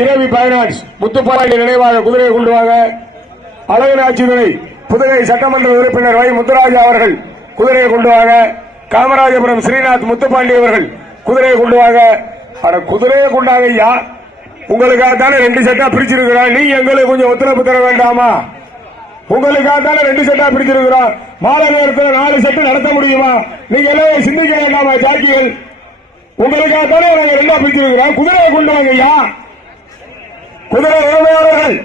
இரவி finance Muthupandi நினைவாக குதிரையை கொண்டு வாங்க. அழகனாட்சிதுறை புதுகை சட்டமன்ற உறுப்பினர் வை முத்துராஜா அவர்கள் குதிரையை கொண்டு வாங்க. காமராஜபுரம் ஸ்ரீநாத் முத்துப்பாண்டி அவர்கள் குதிரையை கொண்டு வாங்க. குதிரையை கொண்டாங்க ஐயா, உங்களுக்காக தானே 2 செட்டா பிரிச்சிருக்கிறோம். நீங்க எங்களுக்கு கொஞ்சம் ஒத்துழைப்பு தர வேண்டாமா? உங்களுக்காக தானே 2 செட்டா பிரிச்சிருக்கிறோம். மாலை நேரத்தில் 4 செட்டு நடத்த முடியுமா? நீங்க எல்லாம் சிந்திக்க வேண்டாமா? ஜாக்கிகள் உங்களுக்காக தானே நாங்க 2 பிரிச்சிருக்கிறோம். குதிரையை கொண்டு வாங்க ஐயா. குதிரை உரிமையாளர்கள்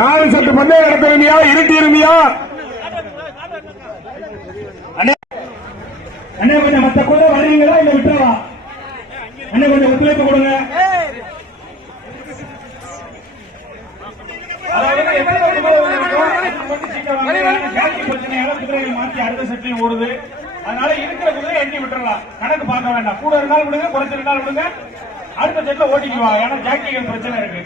4 செட்டு பந்தயம் நடத்திருமியா? இருட்டிருமியா? அண்ணே கொஞ்சம் மத்த குதிரை வரீங்களா இல்ல விட்டுறவா? அண்ணே கொஞ்சம் ஒத்துழைப்பு கொடுங்க. குதிரைகள் மாற்றி அடுத்த செட்லையும் ஓடுது. அதனால இருக்கிற குதிரை எண்ணி விட்டுறலாம். கணக்கு பார்க்க வேண்டாம். கூட இருந்தாலும் விடுங்க, குறைச்சிருந்தாலும் விடுங்க. அடுத்த செட்ல ஓட்டிக்குவா. ஏன்னா ஜாக்கிகள் பிரச்சனை இருக்கு.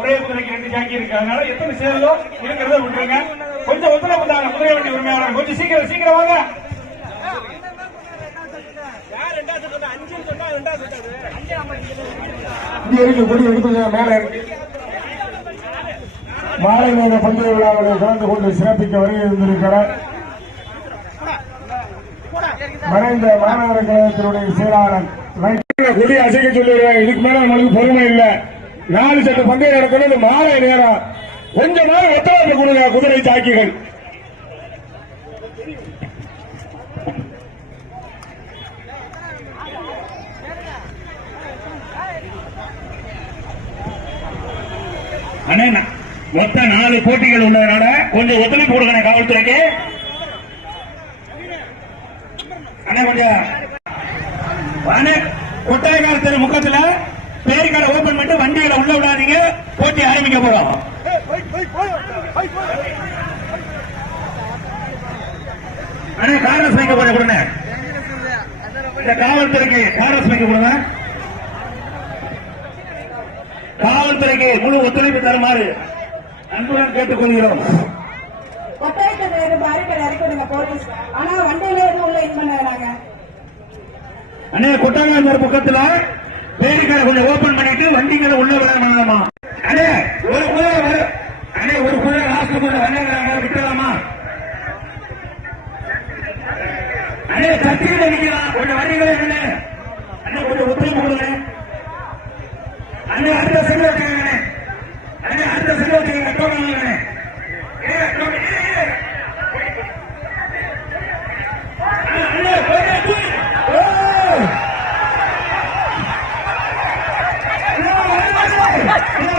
ஒரே குதிரைக்கு 2 ஜாக்கி இருக்கு. அதனால எத்தனை சேருதோ இருக்கிறத விட்டுருங்க. கொஞ்சம் ஒத்துழைப்பு தாங்க. குதிரை வண்டி உரிமையாளர் கொஞ்சம் சீக்கிரம் வாங்க. மேல இருக்கு. மாலை நேர பந்தய விழாவை கலந்து கொண்டு சிறப்பிக்க வருகை இருந்திருக்கிறார் மறைந்த மாநகர கழகத்தினுடைய செயலாளர். கொடி அசைக்க சொல்லிடுறாங்க. இதுக்கு மேல நம்மளுக்கு பொறுமை இல்ல. 4 செட்டு பந்தயம் நடக்கிறது மாலை நேரம். கொஞ்ச நேரம் ஒத்துழைப்பு கொடுங்க குதிரை சாக்கிகள். அண்ணே மொத்த 4 போட்டிகள் உள்ளதனால கொஞ்சம் ஒத்துழைப்பு கொடுக்கணும் காவல்துறைக்கு. அண்ணே கொஞ்சம் கொட்டாயக்கார முக்கத்துல பேருக்கார ஓபன் பண்ணிட்டு வண்டிகளை உள்ள விடாதீங்க. போட்டி ஆரம்பிக்க போறோம். அண்ணே காங்கிரஸ் வைக்க போற கொடுங்க. இந்த காவல்துறைக்கு காங்கிரஸ் வைக்க கொடுங்க. காவல்துறைக்கு முழு ஒத்துழைப்பு தருமாறு அன்புடன் கேட்டுக் கொள்கிறோம். அண்ணே கொட்டாங்காந்தர் பக்கத்துல பேருக்கார கொஞ்சம் ஓபன் பண்ணிட்டு வண்டிகளை உள்ள விடலாமா? அண்ணே ஒரு குதிரை லாஸ்ட் கொஞ்சம் விட்டுலாமா? அண்ணே சத்தியில் அடிக்கலாம். கொஞ்சம் வண்டிகளே அண்ணே கொஞ்சம் ஒத்துழைப்பு கொடுங்க. அண்ணே அடுத்த செல்ல வச்சுக்கோங்க. அண்ணே அடுத்த செல்ல வச்சுக்கோங்க. டோக்கன் அண்ணே